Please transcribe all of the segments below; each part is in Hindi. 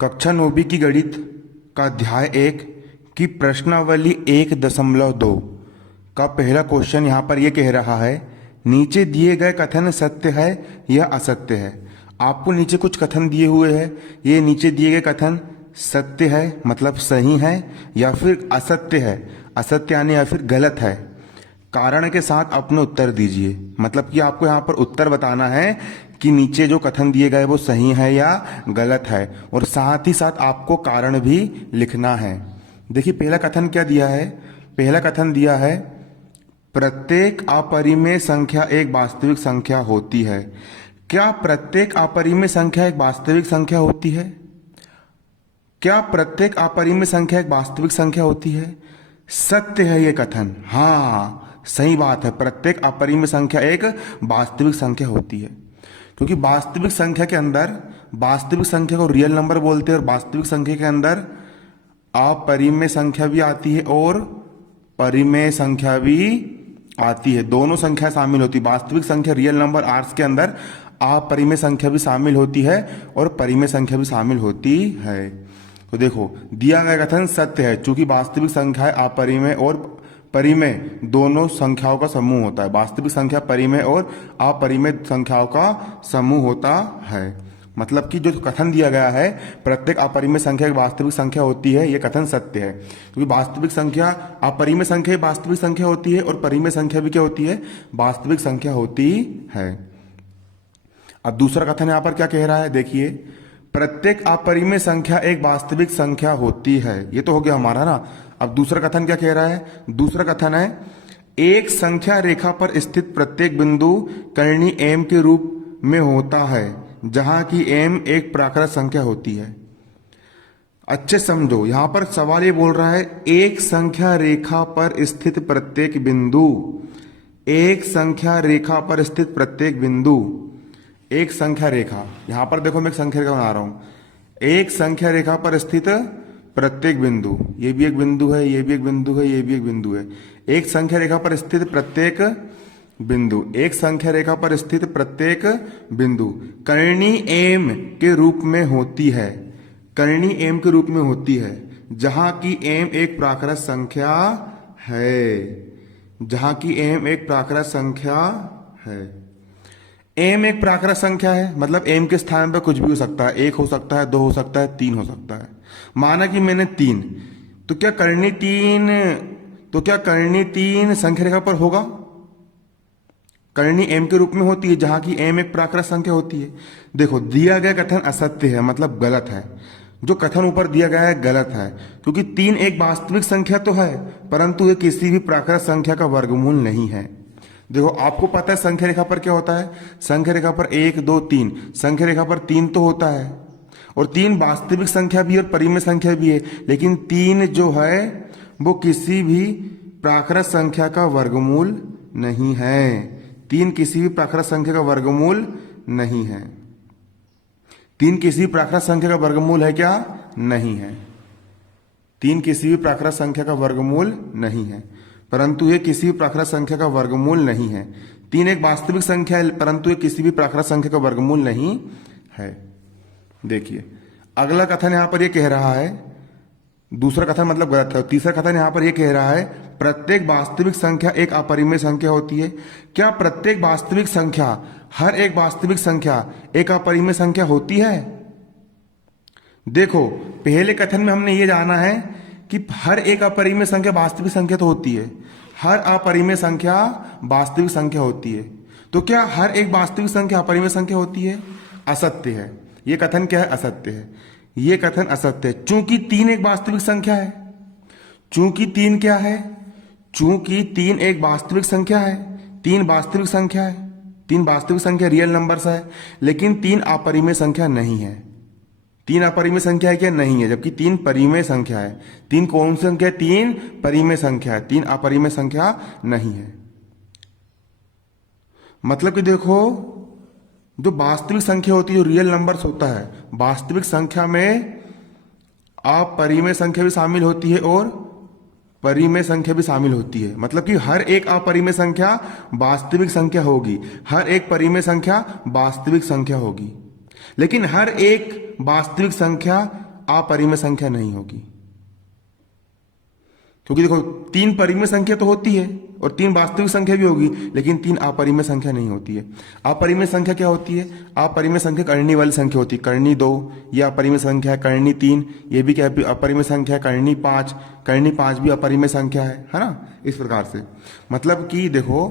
कक्षा 9वीं की गणित का अध्याय 1 की प्रश्नावली 1.2 का पहला क्वेश्चन यहाँ पर यह कह रहा है, नीचे दिए गए कथन सत्य है या असत्य है। आपको नीचे कुछ कथन दिए हुए हैं, ये नीचे दिए गए कथन सत्य है मतलब सही है या फिर असत्य है, असत्य यानी या फिर गलत है। कारण के साथ अपने उत्तर दीजिए, मतलब कि आपको यहाँ पर उत्तर बताना है कि नीचे जो कथन दिए गए वो सही है या गलत है, और साथ ही साथ आपको कारण भी लिखना है। देखिए पहला कथन क्या दिया है, पहला कथन दिया है प्रत्येक अपरिमेय संख्या एक वास्तविक संख्या होती है। क्या प्रत्येक अपरिमेय संख्या एक वास्तविक संख्या होती है? क्या प्रत्येक अपरिमेय संख्या एक वास्तविक संख्या होती है? सत्य है ये कथन, हाँ सही बात है, प्रत्येक अपरिमेय संख्या एक वास्तविक संख्या होती है। क्योंकि वास्तविक संख्या के अंदर, वास्तविक संख्या को रियल नंबर बोलते हैं और वास्तविक संख्या के अंदर अपरिमेय संख्या भी आती है और परिमेय संख्या भी आती है, दोनों संख्या शामिल होती है। वास्तविक संख्या रियल नंबर आर्ट्स के अंदर अपरिमेय संख्या भी शामिल होती है और परिमेय संख्या भी शामिल होती है। तो देखो दिया गया कथन सत्य है, चूंकि वास्तविक संख्या अपरिमेय और परिमेय दोनों संख्याओं का समूह होता है। वास्तविक संख्या परिमेय और अपरिमेय संख्याओं का समूह होता है। मतलब कि जो कथन दिया गया है प्रत्येक अपरिमेय संख्या एक वास्तविक संख्या होती है, यह कथन सत्य है। क्योंकि वास्तविक संख्या अपरिमेय संख्या वास्तविक संख्या होती है और परिमेय संख्या भी क्या होती है, वास्तविक संख्या होती है। अब दूसरा कथन यहां पर क्या कह रहा है, देखिए प्रत्येक अपरिमेय संख्या एक वास्तविक संख्या होती है, ये तो हो गया हमारा ना। अब दूसरा कथन क्या कह रहा है, दूसरा कथन है एक संख्या रेखा पर स्थित प्रत्येक बिंदु कर्णी एम के रूप में होता है, जहां की एम एक प्राकृत संख्या होती है। अच्छे समझो, यहां पर सवाल ये बोल रहा है एक संख्या रेखा पर स्थित प्रत्येक बिंदु, एक संख्या रेखा पर स्थित प्रत्येक बिंदु, एक संख्या रेखा, यहां पर देखो मैं एक संख्या रेखा बना रहा हूं, एक संख्या रेखा पर स्थित प्रत्येक बिंदु, ये भी एक बिंदु है, ये भी एक बिंदु है, ये भी एक बिंदु है। एक संख्या रेखा पर स्थित प्रत्येक बिंदु, एक संख्या रेखा पर स्थित प्रत्येक बिंदु कर्णी एम के रूप में होती है, कर्णी एम के रूप में होती है, जहां की एम एक प्राकृत संख्या है, जहां की एम एक प्राकृत संख्या है। एम एक प्राकृत संख्या है मतलब एम के स्थान पर कुछ भी हो सकता है, एक हो सकता है, दो हो सकता है, तीन हो सकता है। माना कि मैंने तीन, तो क्या कर्णी तीन, तो क्या कर्णी तीन संख्या रेखा पर होगा? कर्णी एम के रूप में होती है जहां की एम एक प्राकृत संख्या होती है। देखो दिया गया कथन असत्य है मतलब गलत है, जो कथन ऊपर दिया गया है गलत है, क्योंकि तीन एक वास्तविक संख्या तो है परंतु ये किसी भी प्राकृत संख्या का वर्गमूल नहीं है। देखो आपको पता है संख्या रेखा पर क्या होता है, संख्या रेखा पर एक दो तीन, संख्या रेखा पर तीन तो होता है और तीन वास्तविक संख्या भी और परिमेय संख्या भी है, लेकिन तीन जो है वो किसी भी प्राकृत संख्या का वर्गमूल नहीं है। तीन किसी भी प्राकृत संख्या का वर्गमूल नहीं है। तीन किसी भी प्राकृत संख्या का वर्गमूल है क्या? नहीं है। तीन किसी भी प्राकृत संख्या का वर्गमूल नहीं है, परंतु ये किसी भी प्राकृत संख्या का वर्गमूल नहीं है। तीन एक वास्तविक संख्या है परंतु ये किसी भी प्राकृत संख्या का वर्गमूल नहीं है। देखिए अगला कथन यहां पर ये कह रहा है, दूसरा कथन मतलब गलत है। तीसरा कथन यहां पर यह कह रहा है प्रत्येक वास्तविक संख्या एक अपरिमेय संख्या होती है। क्या प्रत्येक वास्तविक संख्या, हर एक वास्तविक संख्या एक अपरिमेय संख्या होती है? देखो पहले कथन में हमने ये जाना है कि हर एक अपरिमेय संख्या वास्तविक संख्या तो होती है, हर अपरिमेय संख्या वास्तविक संख्या होती है। तो क्या हर एक वास्तविक संख्या अपरिमेय संख्या होती है? असत्य है। यह कथन क्या है? असत्य है। यह कथन असत्य है, चूंकि तीन एक वास्तविक संख्या है। चूंकि तीन क्या है? चूंकि तीन एक वास्तविक संख्या है, तीन वास्तविक संख्या है, तीन वास्तविक संख्या रियल नंबर्स है, लेकिन तीन अपरिमेय संख्या नहीं है। तीन अपरिमेय संख्या है क्या? नहीं है, जबकि तीन परिमेय संख्या है। तीन कौन सी संख्या है? तीन परिमेय संख्या है, तीन अपरिमेय संख्या नहीं है। मतलब कि देखो जो वास्तविक संख्या होती है, जो रियल नंबर्स होता है, वास्तविक संख्या में अपरिमेय संख्या भी शामिल होती है और परिमेय संख्या भी शामिल होती है। मतलब कि हर एक अपरिमेय संख्या वास्तविक संख्या होगी, हर एक परिमेय संख्या वास्तविक संख्या होगी, लेकिन हर एक वास्तविक संख्या अपरिमेय संख्या नहीं होगी। क्योंकि देखो 3 परिमेय संख्या तो होती है और 3 वास्तविक संख्या भी होगी, लेकिन 3 अपरिमेय संख्या नहीं होती है। अपरिमेय संख्या क्या होती है? अपरिमेय संख्या करनी वाली संख्या होती है। करनी 2 ये अपरिमेय संख्या है, करनी 3 ये भी क्या अपरिमेय संख्या है, करनी 5 भी अपरिमेय संख्या है ना। इस प्रकार से मतलब कि देखो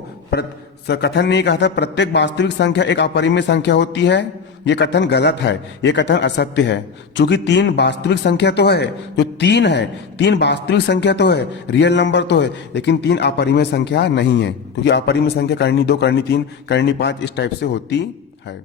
कथन ने कहा था प्रत्येक वास्तविक संख्या एक अपरिमेय संख्या होती है। ये कथन गलत है, ये कथन असत्य है। चूंकि 3 वास्तविक संख्या तो है, जो 3 है 3 वास्तविक संख्या तो है, रियल नंबर तो है, लेकिन 3 अपरिमेय संख्या नहीं है। क्योंकि अपरिमेय संख्या करनी 2 करनी 3 करनी 5 इस टाइप से होती है।